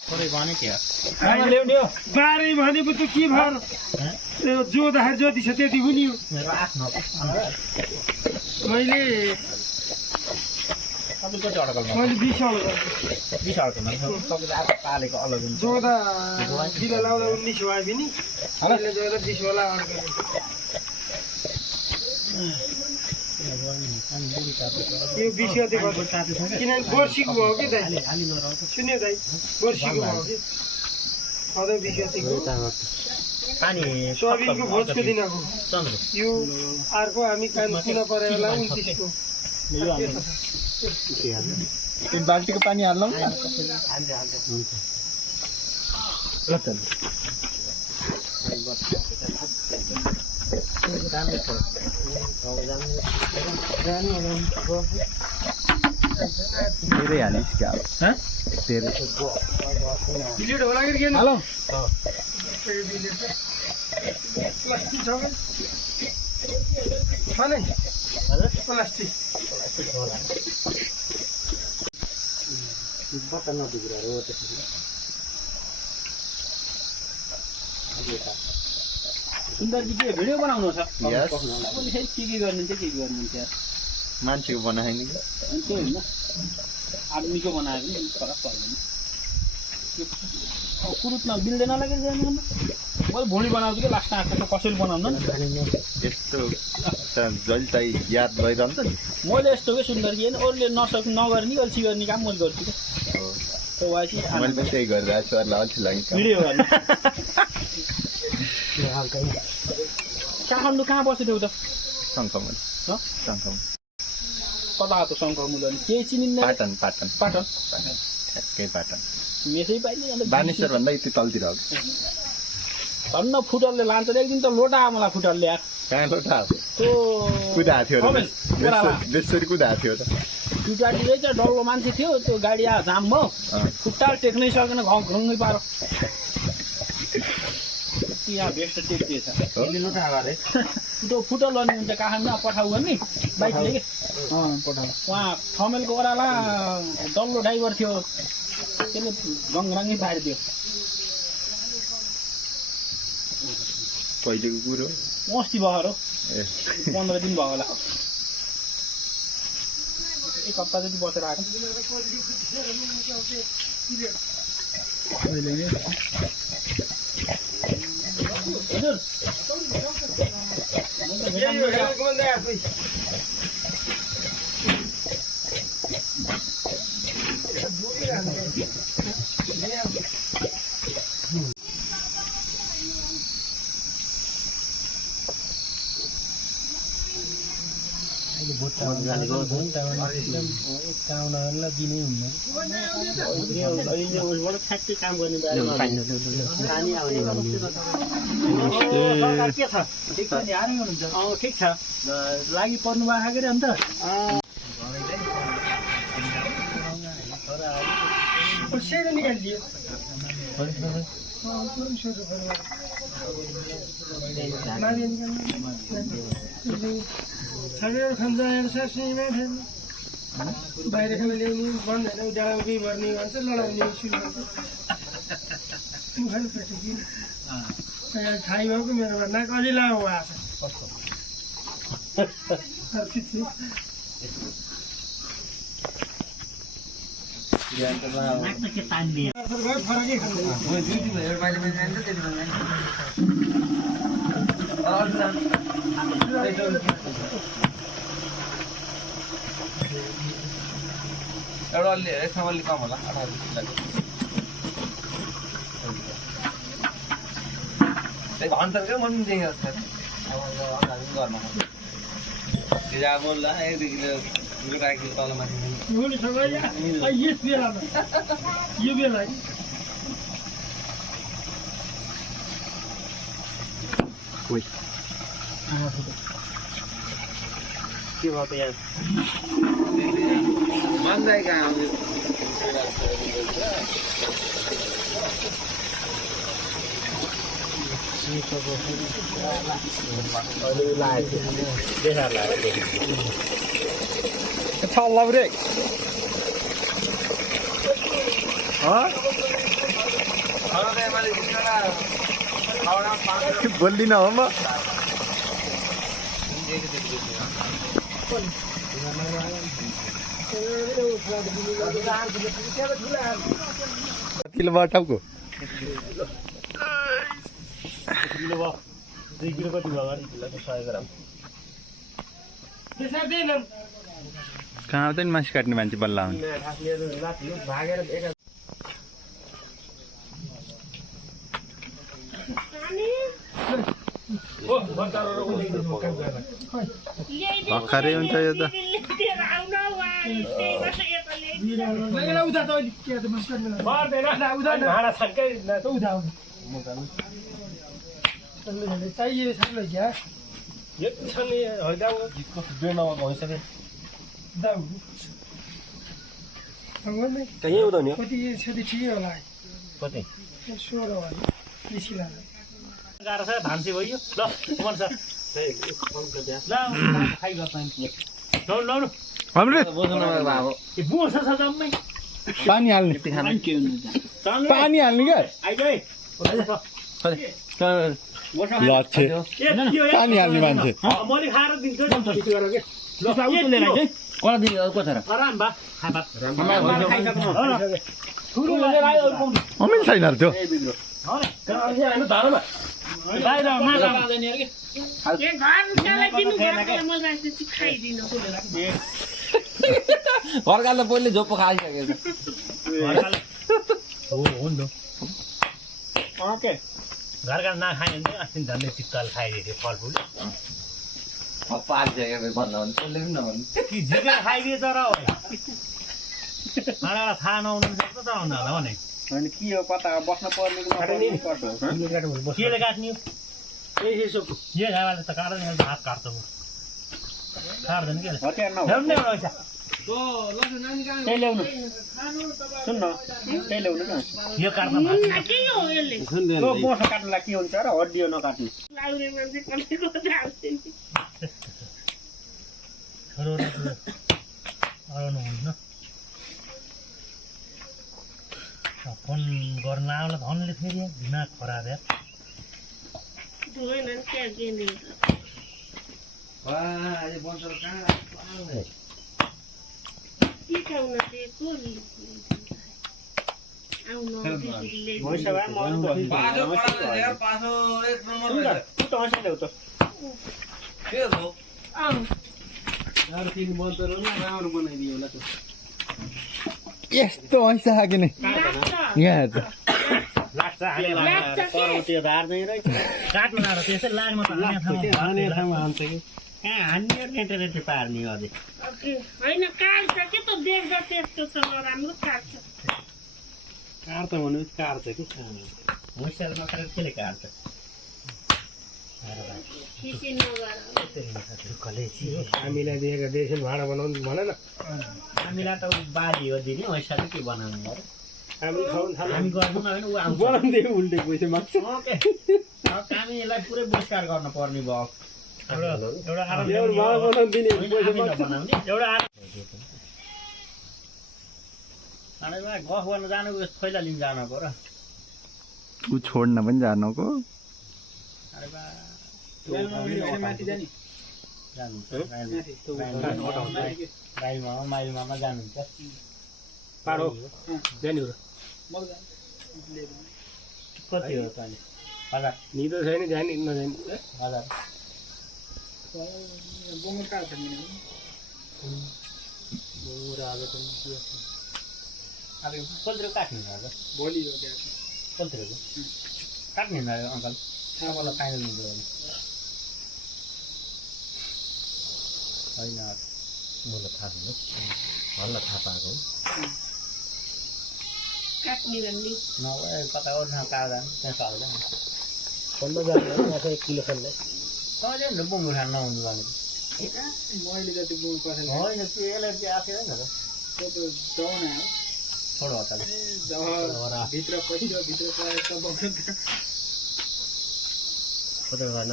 थोरै भने के बारे भनेपछि के भर जोदाखेरि जति छ त्यति पनि हो मेरो आफ्नो मैले तपाईँ कति अड्कलमा मैले 20 अड्कल 20 अड्कलमा तपाईँले आफू पालेको अलग हुन्छ जोदा बिला लाउँदा 19 भयो पनि अहिले जोदा 20 होला अड्कल यो 20 गते गर्छ किनभने वर्षीको भयो कि दाइ सुन्यो दाइ वर्षीको भयो कि सधैँ 20 गतेको पानी सोयाबिनको भोजको दिनको यो अर्को हामी कान कुना परेर होला 29 को तीन बाल्टीको पानी हाल्नु धेरै हालिस् क्या धेरै बिलिड होला कि के हेलो प्लास्टिक छ कि खाने प्लास्टिक बटन नदुग्राहरू हो त्यसरी सुन्दरजी के भिडियो बनाउनु छ यस पनि फेरि के गर्नुहुन्छ के गर्नुहुन्छ मान्छेको बनायो नि अनि त्यो होइन आदमीको बनायो भने फरक पर्दैन कुरुतमा मिल्दैन लागेर जानु मैले भोलि बनाउँछु कि लास्ट आँखा त कसैले बनाउँदैन यस्तो जहिले चाहिँ याद भइरहन्छ नि मैले यस्तो के सुन्दरजी होइन अरूले नगर्ने अल्छी गर्ने काम मैले गर्छु क्या त्यो भएपछि मैले पनि त्यही गरिरहेको छु अरूलाई अल्छी लाग्छ भिडियो गर्ने काठमाडौँ कहाँ बसेको त शङ्खमुल शङ्खमुल कता त शङ्खमुल अनि केही चिनिन्न पाटन पाटन पाटन ठ्याक्कै पाटन मेसै पाइने अन्त बानेश्वर भन्दा यति तलतिर हो धन्न फुटरले लान्छ एक दिन त लोटा मलाई फुटरले यार कहाँ लोटा त्यो कुदाएको थियो बेसरी कुदाएको थियो त टुटाटीले चाहिँ डल्लो मान्छे थियो त्यो गाडी आ जाम भयो खुट्टा टेक्नै सकेन घुङ्गै पारो यहाँ भेस्ट टेकिएछ लोटा अगाडि त्यो फुटल लर्ने हुन्छ काठमाडौँ पठाउ गर्ने बाइकले कि पठाउ उहाँ ठमेलको ओह्राला डल्लो ड्राइभर थियो त्यसले गङराङ्गै पारिदियो पहिलेको कुरो अस्ति भएर 15 दिन भयो होला एक हप्ता जति बसेर आएको काम गर्ने ठिक छ लागि पर्नु भएको के अन्त बाहिर खाना ल्याउने भन्दैन डाँडा केही गर्ने भन्छ लडाउने सुरु भन्छ मुखाले पेटो खाइ भएको मेरोमा नाक अलि लामो एउटा अलि यसमा अलि कम होला 18 त्यही भन्छ क्या मन दिएको जस्तो गर्नु बोल्दा 1 किलो राखी तल माथि यस बेलामा यो बेला के भयो त यहाँ मन्दै कहाँ It's all over it. Huh? बोल्दिन हो म किलो बटाउको 2 किलो कति भयो अरे 100 ग्राम कहाँ आउँदैन मासु काट्ने मान्छे बल्ल आउने भागेर भर्खरै हुन्छ यो त चाहिए सबलाई क्या यति छ नि हैदा बेनमा भइसक्यो कहीँ उदाउने हो कति छति ठिकै होला कति 16 होला बेसी लाग्यो गाह्रो छ भान्सी भयो ल मन छ ल खाइ गर्छ लौ लौ न अमृत बुझ्छ छ जम्मै पानी हाल्ने के हुन्छ पानी हाल्ने क्या आइज लच्छे पानी हाल्ने मान्छे मैले खाएर दिन्छु नि कला दिनु को छ र आराम बा खाबा ठुलो लगेर आयो अरु पाउनु अमिल छैन र त्यो बाहिर माला घरकाले पहिले झोप्पो खाइसकेको ओके घरका नखाने नि अस्ति धन्ने चित्तल खाइदिए फलफुल पारिसकेको भन्दा भने त्यसले पनि नभन्नु कि झिकेर खाइदिए तर होला थाहा नहुनु सक्छ त आउनु होला भने अनि के हो कता बस्न पर्ने केले काट्ने यसो यो घावाले त काट्दैन हात काट्छ काट्दैन के ल्याउनु एउटा त्यही ल्याउनु सुन न त्यही ल्याउनु न यो काट्न बोसो काट्नुलाई के हुन्छ र हड्डियो नकाट्नु हुन्न फोन गर्न आउला धनले फेरि दिमाग खराब यार यस्तो ऐसा खाके नि यहाँ लाग्छ त्यो धार्दै रहेछ काट्नु र त्यसै लाग्नु त हाने ठाउँमा हान्छ कि कहाँ हान्ने रेटे पार्ने अझै होइन काट्छ के त देख्दा त्यस्तो छ नराम्रो काट्छ काट्छ भने काट्छ कि होसियार नकाटेर केले काट्छ खिची नगर हामीलाई दिएको देशन भाँडा बनाउनु भनेन हामीलाई त बाली हो दिने होसियार के बनाउनु अरे हामी खाउँ हामी गर्नु न होइन ऊ आउँछ बनाउँदै उल्टे पैसा माग्छ ओके हामीलाई पुरै बहिष्कार गर्न पर्ने भयो एउटा आराम बनाउनु दिने पैसा माग्छ बनाउने एउटा आराम गफ गर्न जानुको खैला लिन जानु पर्यो ऊ छोड्न पनि जानुको अरे बा माथि जाने माइलमा जानुहुन्छ पारो जाने हो कति हो त अहिले 1000 निदो छैन जाने नजाने 1000 बोमर काट्छ नि अब कत्रो काट्ने होला भोलि हो त्यहाँ कत्रो काट्ने होला अङ्कल मलाई फाइनल दिनु होइन मलाई थाहा छैन हल्ला थाहा पाएको काट्ने भन्ने नभए कता ओर्न काट्दा त्यहाँ चल्दैन खन्न जाने 1 किलो खन्ने तैँले नि बुङ्गु खान नहुनु भनेको मैले जति बोम पसेन होइन त्यो एलर्जी आएको छैन त त्यो त जवाना हो छोडो हता भित्र पस्यो भित्र पसेर त बग्छ कता गर्न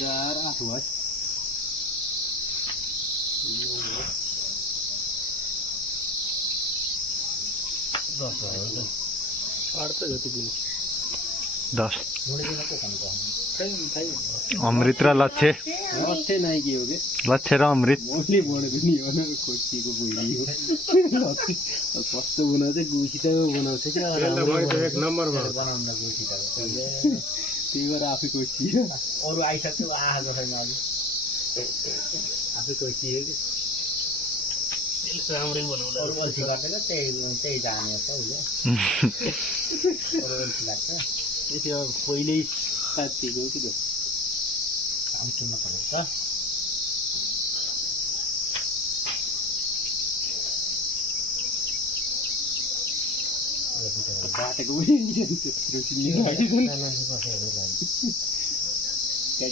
4 8 भयो 10 भयो 10 अमृत र लच्छे लच्छे र अमृत एक नम्बरमा अरू आइसक्यो आएको छैन अझै आफै कोसियो कि राम्रै बनाउला अरू अल्छी गर्दैन त्यही जाने जस्तो हुन्छ अरू अल्छी लाग्छ त्यो पहिल्यै साथीको कि त्यो अन्तिममा पर्छ बाटेको पनि त्यत्रो चिन्ने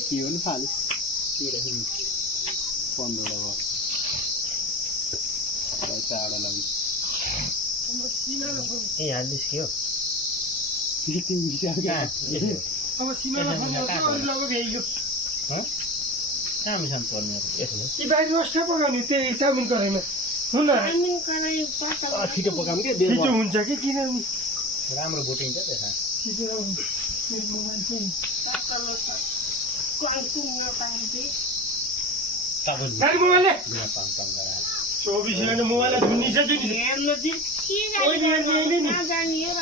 के हो नि फाल्यो 15 भयो पैसा आडा लाग्यो ए यहाँ निस्क्यो अब सीमामा खाने हो अरू लगो भ्याइयो कहाँ मिसान पर्ने यसो कि बाहिर रस्ता पकाउने त्यही चाउमिन कराइमा हुन चाउमिन कराई पकाउँदा छिटो पकाउँ कि छिटो हुन्छ कि किन राम्रो भुटिन्छ त्यसमा तत्तलो क्वाङकुङ नपाइदिए गाडी मोबाइलले बिना पाङटाङ गराएर 24 घण्टा मोबाइल धुनिसक्यो कि हेर्नु दिन के गाडी नजानियो र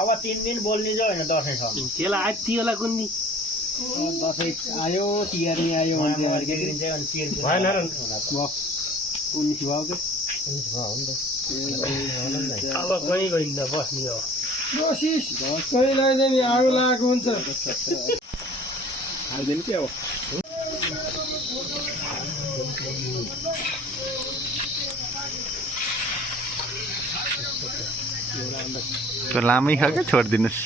अब 3 दिन बोल्ने जो होइन दसैँसम्म त्यसलाई आत्ती होला कुन्नी दसैँ आयो तिहार नि आयो भएन भएन र 19 भयो के अब कहीँ गइन्छ बस्ने हो कोसिस कहीँ लैजाने आगो लागेको हुन्छ हाल्दैन के हो लामै खायो क्या छोडिदिनुहोस्